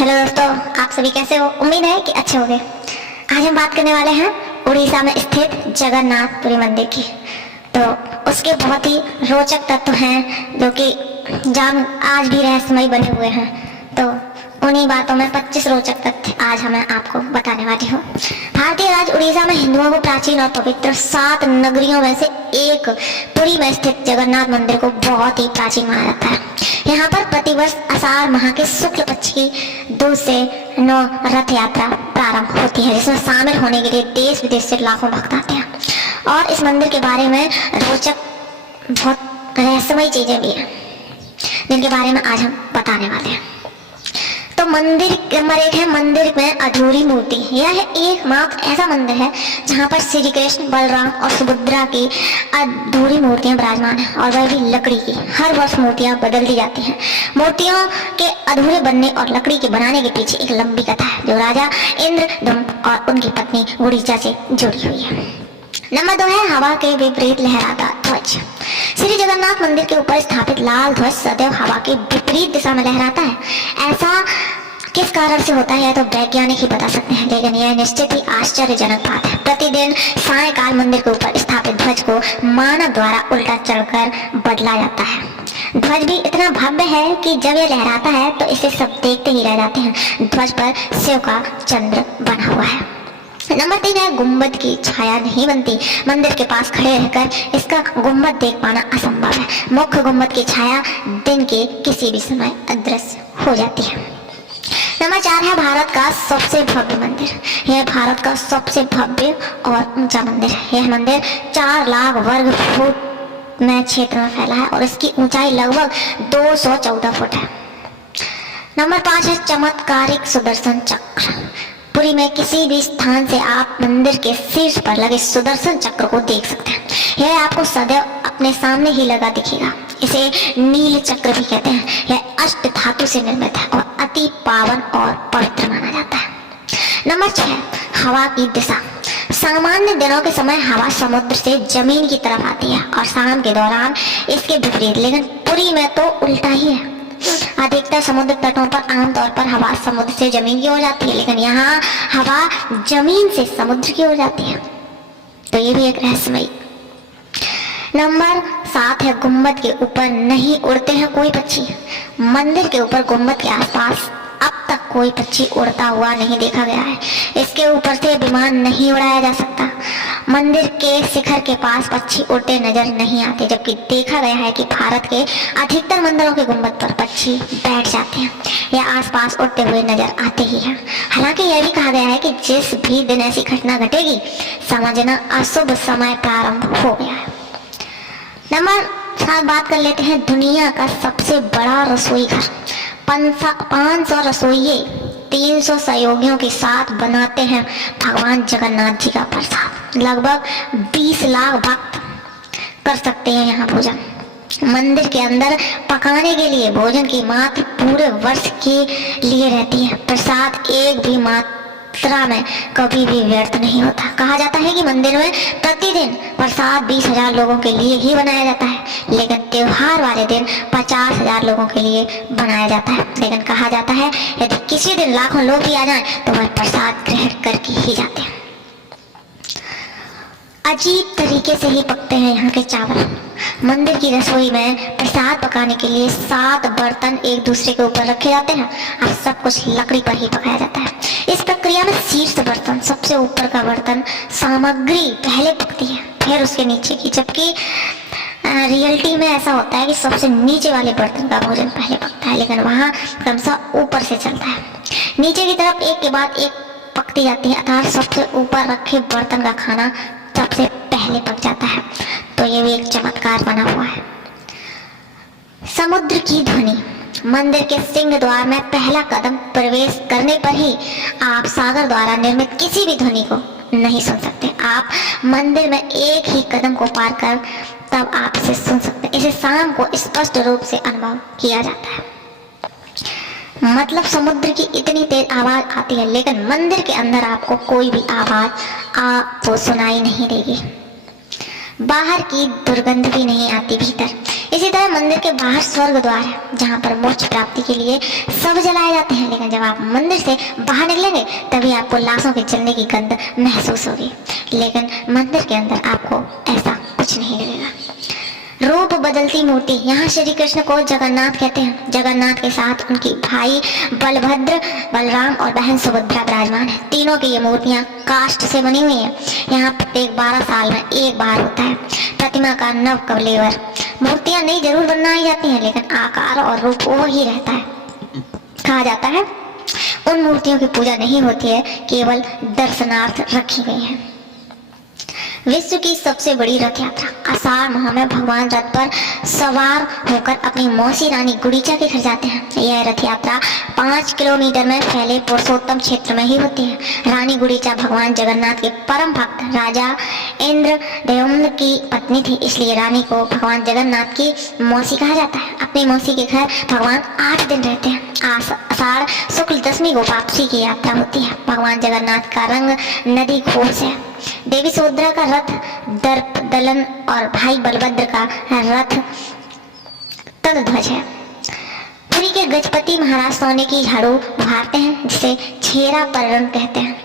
Hello दोस्तों, आप सभी कैसे हो? उम्मीद है कि अच्छे होंगे। आज हम बात करने वाले हैं उड़ीसा में स्थित जगन्नाथपुरी मंदिर की। तो उसके बहुत ही रोचक तत्व हैं जो कि जान आज भी रहस्यमय बने हुए हैं। तो उन्हीं बातों में 25 रोचक तथ्य आज मैं आपको बताने वाली हूँ। भारतीय राज्य उड़ीसा में हिंदुओं को प्राचीन और पवित्र 7 नगरियों में से एक पुरी में स्थित जगन्नाथ मंदिर को बहुत ही प्राचीन माना जाता है। यहाँ पर प्रतिवर्ष आषाढ़ माह के शुक्ल पक्ष की 2 से 9 रथ यात्रा प्रारंभ होती है, जिसमें शामिल होने के लिए देश विदेश से लाखों भक्त आते हैं। और इस मंदिर के बारे में रोचक बहुत रहस्यमय चीजें भी हैं जिनके बारे में आज हम बताने वाले हैं। तो मंदिर नंबर 1 है मंदिर में अधूरी मूर्ति। यह एकमात्र ऐसा मंदिर है जहाँ पर श्री कृष्ण, बलराम और सुभद्रा की अधूरी मूर्तियां विराजमान है, और वह भी लकड़ी की। हर वर्ष मूर्तियां बदल दी जाती हैं। मूर्तियों के अधूरे बनने और लकड़ी के बनाने के पीछे एक लंबी कथा है जो राजा इंद्रदम्न और उनकी पत्नी गुड़ीचा से जुड़ी हुई है। नंबर 2 है हवा के विपरीत लहराता ध्वज। श्री जगन्नाथ मंदिर के ऊपर स्थापित लाल ध्वज सदैव हवा के विपरीत दिशा में लहराता है। ऐसा किस कारण से होता है तो वैज्ञानिक ही बता सकते हैं, लेकिन यह निश्चित ही आश्चर्यजनक बात है। प्रतिदिन सायंकाल मंदिर के ऊपर स्थापित ध्वज को मानव द्वारा उल्टा चढ़कर बदला जाता है। ध्वज भी इतना भव्य है कि जब यह लहराता है तो इसे सब देखते ही रह जाते हैं। ध्वज पर शिव का चंद्र बना हुआ है। नंबर 3 है गुम्बद की छाया नहीं बनती। मंदिर के पास खड़े रहकर इसका गुम्बद देख पाना असंभव है। मुख्य गुम्बद की छाया दिन के किसी भी समय अदृश्य हो जाती है। नंबर 4 है भारत का सबसे भव्य मंदिर। यह भारत का सबसे भव्य और ऊंचा मंदिर है। यह मंदिर 4 लाख वर्ग फुट में क्षेत्र में फैला है और इसकी ऊंचाई लगभग 214 फुट है। नंबर 5 है चमत्कारिक सुदर्शन चक्र। पुरी में किसी भी स्थान से आप मंदिर के शीर्ष पर लगे सुदर्शन चक्र को देख सकते हैं। यह आपको सदैव अपने सामने ही लगा दिखेगा। इसे नील चक्र भी कहते हैं। यह अष्ट धातु से निर्मित है और अति पावन और पवित्र माना जाता है। नंबर 6 हवा की दिशा। सामान्य दिनों के समय हवा समुद्र से जमीन की तरफ आती है और शाम के दौरान इसके विपरीत, लेकिन पुरी में तो उल्टा ही है। अधिकतर समुद्र तटों पर आमतौर पर हवा समुद्र से जमीन की ओर जाती है, लेकिन यहाँ हवा जमीन से समुद्र की ओर जाती है। तो ये भी एक रहस्यमय। नंबर 7 है गुम्बद के ऊपर नहीं उड़ते हैं कोई पक्षी। मंदिर के ऊपर गुम्बद के आसपास अब तक कोई पक्षी उड़ता हुआ नहीं देखा गया है। इसके ऊपर से विमान नहीं उड़ाया जा सकता। मंदिर के शिखर के पास पक्षी उड़ते नजर नहीं आते, जबकि देखा गया है कि भारत के अधिकतर मंदिरों के गुम्बद पर पक्षी बैठ जाते हैं या आसपास उड़ते हुए नजर आते ही हैं। हालांकि यह भी कहा गया है कि जिस भी दिन ऐसी घटना घटेगी समझना अशुभ समय प्रारंभ हो गया है। नंबर 7 बात कर लेते हैं दुनिया का सबसे बड़ा रसोई घर। 500 रसोइये 300 सहयोगियों के साथ बनाते हैं भगवान जगन्नाथ जी का प्रसाद। लगभग 20 लाख भक्त कर सकते हैं यहाँ भोजन। मंदिर के अंदर पकाने के लिए भोजन की मात्रा पूरे वर्ष के लिए रहती है। प्रसाद एक भी मात्रा में कभी भी व्यर्थ नहीं होता। कहा जाता है कि मंदिर में प्रतिदिन प्रसाद 20,000 लोगों के लिए ही बनाया जाता है, लेकिन त्योहार वाले दिन 50,000 लोगों के लिए बनाया जाता है। लेकिन कहा जाता है यदि किसी दिन लाखों लोग भी आ जाएं तो वह प्रसाद ग्रहण करके ही जाते हैं। अजीब तरीके से ही पकते हैं यहाँ के चावल। मंदिर की रसोई में प्रसाद पकाने के लिए 7 बर्तन एक दूसरे के ऊपर रखे जाते हैं और सब कुछ लकड़ी पर ही पकाया जाता है। इस प्रक्रिया में शीर्ष बर्तन, सबसे ऊपर का बर्तन सामग्री पहले पकती है, फिर उसके नीचे की, जबकि रियलिटी में ऐसा होता है कि सबसे नीचे वाले बर्तन का भोजन पहले पकता है, लेकिन वहाँ क्रमशः ऊपर से चलता है। नीचे की तरफ एक के बाद एक पकती जाती है, अर्थात सबसे ऊपर रखे बर्तन का खाना सबसे पहले पक जाता है। तो ये भी एक चमत्कार बना हुआ है। समुद्र की ध्वनि। मंदिर के सिंह द्वार में पहला कदम प्रवेश करने पर ही आप सागर द्वारा निर्मित किसी भी ध्वनि को नहीं सुन सकते। आप मंदिर में एक ही कदम को पार कर तब आप इसे सुन सकते हैं। इसे शाम को स्पष्ट रूप से अनुभव किया जाता है। मतलब समुद्र की इतनी तेज आवाज आती है, लेकिन मंदिर के अंदर आपको कोई भी आवाज आपको सुनाई नहीं देगी। बाहर की दुर्गंध भी नहीं आती भीतर। इसी तरह मंदिर के बाहर स्वर्ग द्वार है, जहाँ पर मोक्ष प्राप्ति के लिए सब जलाए जाते हैं, लेकिन जब आप मंदिर से बाहर निकलेंगे तभी आपको लाशों के जलने की गंध महसूस होगी, लेकिन मंदिर के अंदर आपको ऐसा कुछ नहीं लगेगा। रूप बदलती मूर्ति, यहाँ श्री कृष्ण को जगन्नाथ कहते हैं। जगन्नाथ के साथ उनकी भाई बलभद्र, बलराम और बहन सुभद्रा विराजमान है। तीनों की ये मूर्तियाँ काष्ठ से बनी हुई हैं। यहाँ प्रत्येक 12 साल में एक बार होता है प्रतिमा का नव कलेवर। मूर्तियाँ नई जरूर बनाई जाती हैं, लेकिन आकार और रूप वो ही रहता है। कहा जाता है उन मूर्तियों की पूजा नहीं होती है, केवल दर्शनार्थ रखी गई है। विश्व की सबसे बड़ी रथ यात्रा, आषाढ़ माह में भगवान रथ पर सवार होकर अपनी मौसी रानी गुड़ीचा के घर जाते हैं। यह रथ यात्रा 5 किलोमीटर में फैले पुरुषोत्तम क्षेत्र में ही होती है। रानी गुड़ीचा भगवान जगन्नाथ के परम भक्त राजा इंद्रद्युम्न की पत्नी थी, इसलिए रानी को भगवान जगन्नाथ की मौसी कहा जाता है। अपनी मौसी के घर भगवान 8 दिन रहते हैं। आषाढ़ शुक्ल दशमी को वापसी की यात्रा होती है। भगवान जगन्नाथ का रंग नदी घोष है। देवी सुभद्रा का रथ दर्प दलन और भाई बलभद्र का रथ तलध्वज है। पुरी के गजपति महाराज सोने की झाड़ू उभारते हैं, जिसे छेरा पर्रण कहते हैं।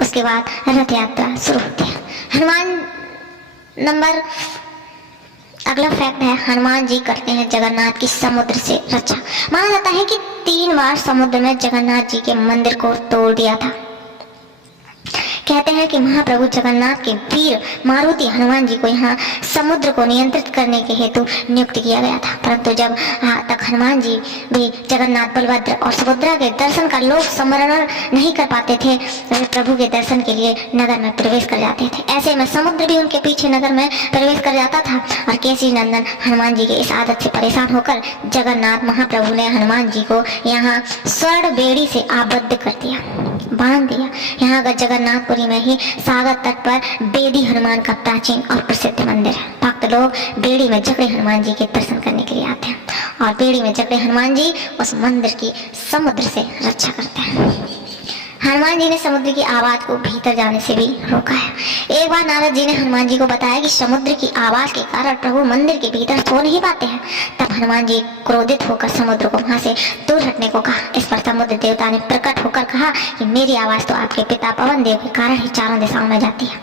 उसके बाद रथ यात्रा शुरू होती है। अगला फैक्ट है, हनुमान जी करते हैं जगन्नाथ की समुद्र से रक्षा। माना जाता है कि 3 बार समुद्र में जगन्नाथ जी के मंदिर को तोड़ दिया था। कहते हैं कि महाप्रभु जगन्नाथ के वीर मारुति हनुमान जी को यहाँ समुद्र को नियंत्रित करने के हेतु नियुक्त किया गया था, परंतु जब तक हनुमान जी भी जगन्नाथ, बलभद्र और सुभद्रा के दर्शन का लोक स्मरण नहीं कर पाते थे, वे प्रभु के दर्शन के लिए नगर में प्रवेश कर जाते थे। ऐसे में समुद्र भी उनके पीछे नगर में प्रवेश कर जाता था और केसरी नंदन हनुमान जी की इस आदत से परेशान होकर जगन्नाथ महाप्रभु ने हनुमान जी को यहाँ स्वर्ण बेड़ी से आबद्ध कर दिया, बांध दिया। यहाँ का जगन्नाथपुरी में ही सागर तट पर बेड़ी हनुमान का प्राचीन और प्रसिद्ध मंदिर है। भक्त लोग बेड़ी में जकड़े हनुमान जी के दर्शन करने के लिए आते हैं और बेड़ी में जकड़े हनुमान जी उस मंदिर की समुद्र से रक्षा करते हैं। हनुमान जी ने समुद्र की आवाज को भीतर जाने से भी रोका है। एक बार नारद जी ने हनुमान जी को बताया कि समुद्र की आवाज के कारण प्रभु मंदिर के भीतर सो नहीं पाते हैं। तब हनुमान जी क्रोधित होकर समुद्र को वहां से दूर हटने को कहा। इस पर समुद्र देवता ने प्रकट होकर कहा कि मेरी आवाज तो आपके पिता पवन देव के कारण ही चारों दिशाओं में जाती है,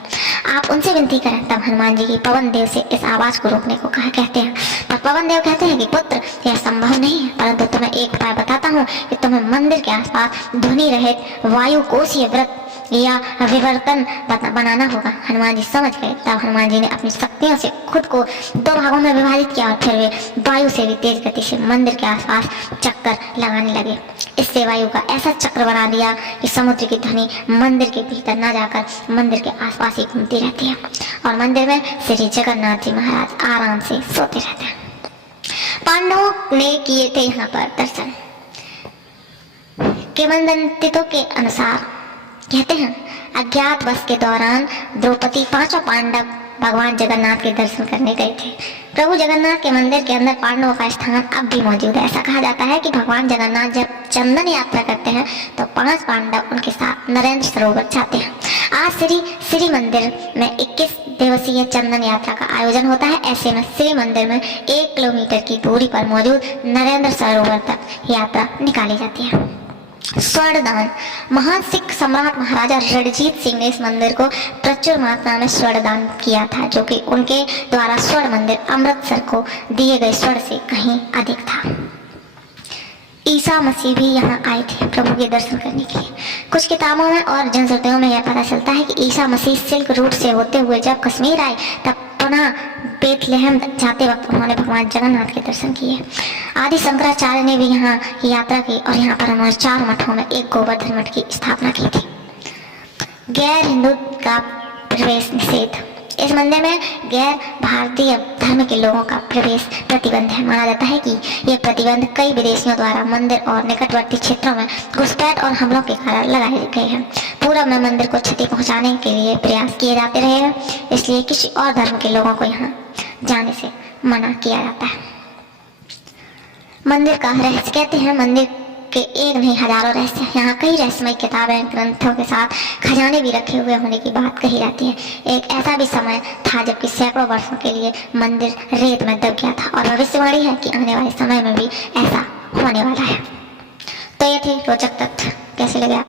आप उनसे विनती करें। तब हनुमान जी की पवन देव से इस आवाज को रोकने को कहा। कहते हैं पर पवन देव कहते हैं कि पुत्र, यह संभव नहीं है, परंतु तुम्हें एक उपाय बताता हूँ कि तुम्हें मंदिर के आसपास ध्वनि रहित वायु कोशीय व्रत या विवर्तन बनाना होगा। हनुमान जी समझ गए। तब हनुमान जी ने अपनी शक्तियों से खुद को 2 भागों में विभाजित किया और फिर वे वायु से भी तेज गति से मंदिर के आसपास चक्कर लगाने लगे। इससे वायु का ऐसा चक्र बना दिया कि समुद्र की ध्वनि मंदिर के भीतर न जाकर मंदिर के आसपास ही घूमती रहती है और मंदिर में श्री जगन्नाथ जी महाराज आराम से सोते रहते हैं। पांडवों ने किए थे यहाँ पर दर्शन। किंवदंतियों के अनुसार कहते हैं अज्ञातवास के दौरान द्रौपदी 5 पांडव भगवान जगन्नाथ के दर्शन करने गए थे। प्रभु जगन्नाथ के मंदिर के अंदर पांडवों का स्थान अब भी मौजूद है। ऐसा कहा जाता है कि भगवान जगन्नाथ जब चंदन यात्रा करते हैं तो 5 पांडव उनके साथ नरेंद्र सरोवर जाते हैं। आज श्री मंदिर में 21 दिवसीय चंदन यात्रा का आयोजन होता है। ऐसे में श्री मंदिर में 1 किलोमीटर की दूरी पर मौजूद नरेंद्र सरोवर तक यात्रा निकाली जाती है। स्वर्णदान, महान सिख सम्राट महाराजा रणजीत सिंह ने इस मंदिर को प्रचुर मात्रा में स्वर्णदान किया था, जो कि उनके द्वारा स्वर्ण मंदिर अमृतसर को दिए गए स्वर्ण से कहीं अधिक था। ईसा मसीह भी यहाँ आए थे प्रभु के दर्शन करने के लिए। कुछ किताबों में और जनश्रुतियों में यह पता चलता है कि ईसा मसीह सिल्क रूट से होते हुए जब कश्मीर आए तब पुनः बेथलेहम जाते वक्त उन्होंने भगवान जगन्नाथ के दर्शन किए। आदि शंकराचार्य ने भी यहाँ की यात्रा की और यहाँ पर उन्होंने 4 मठों में एक गोवर्धन मठ की स्थापना की थी। गैर हिंदू का प्रवेश निषेध, इस मंदिर में गैर भारतीय धर्म के लोगों का प्रवेश प्रतिबंध है। माना जाता है कि यह प्रतिबंध कई विदेशियों द्वारा मंदिर और निकटवर्ती क्षेत्रों में घुसपैठ और हमलों के कारण लगाए गए हैं। पूर्व में मंदिर को क्षति पहुंचाने के लिए प्रयास किए जाते रहे हैं, इसलिए किसी और धर्म के लोगों को यहाँ जाने से मना किया जाता है। मंदिर का रहस्य, कहते हैं मंदिर के एक नहीं हजारों रहस्य, यहाँ कई रहस्यमय किताबें ग्रंथों के साथ खजाने भी रखे हुए होने की बात कही जाती है। एक ऐसा भी समय था जबकि सैकड़ों वर्षों के लिए मंदिर रेत में दब गया था और भविष्यवाणी है कि आने वाले समय में भी ऐसा होने वाला है। तो ये थे रोचक तथ्य। कैसे लगे आप?